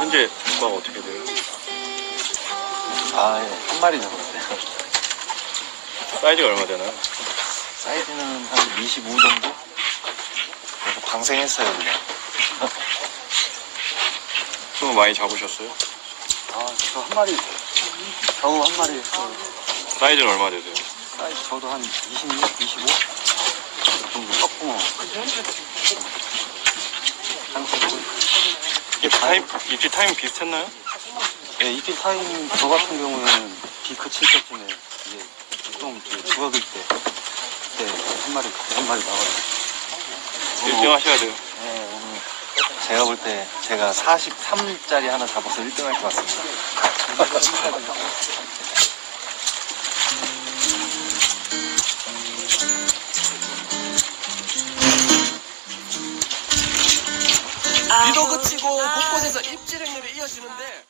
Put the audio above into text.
현재 주가가 어떻게 돼요? 아, 예. 한 마리 잡았어요. 사이즈가 얼마 되나요? 사이즈는 한 25 정도? 그래서 방생했어요, 그냥. 또 많이 잡으셨어요? 아, 저 한 마리, 겨우 한 마리 했어요. 사이즈는 얼마 되세요? 사이즈 저도 한 26, 25? 정도 썩구멍. 한 정도. 입질 타임, 입질 타임 비슷했나요? 네, 이필 타임 저 같은 경우에는 비크 칠 때쯤에 이제 좀 이제 죽어들 때 그때 한 마리 한 마리 나가지고 1등 하셔야 돼요. 네, 오늘 제가 볼 때 제가 43짜리 하나 잡아서 1등 할 것 같습니다. 비도 그치고 곳곳에서 입질 행렬이 이어지는데